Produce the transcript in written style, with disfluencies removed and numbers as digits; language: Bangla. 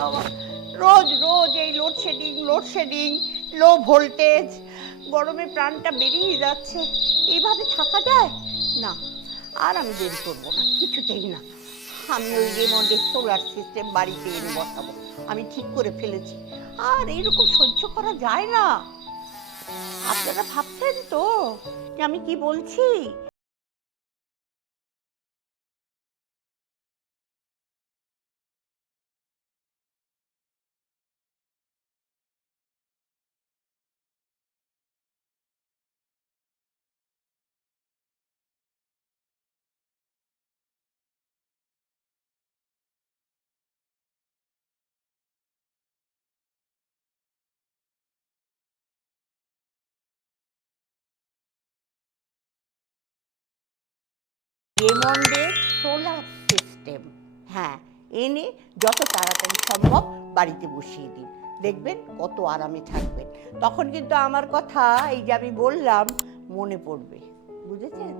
বাবা, রোজ রোজ এই লোডশেডিং, লো ভোল্টেজ, গরমে প্রাণটা বেরিয়ে যাচ্ছে। এইভাবে থাকা যায় না। আর আমি দেরি করবো না, কিছুতেই না। আমি ওই রেমন্ডের সোলার সিস্টেম বাড়িতে এনে বসাবো, আমি ঠিক করে ফেলেছি। আর এইরকম সহ্য করা যায় না। আপনারা ভাবছেন তো যে আমি কি বলছি? রেমন্ডের সোলার সিস্টেম, হ্যাঁ, এনে যত তাড়াতাড়ি সম্ভব বাড়িতে বসিয়ে দিন, দেখবেন কত আরামে থাকবেন। তখন কিন্তু আমার কথা এই যে আমি বললাম মনে পড়বে, বুঝেছেন?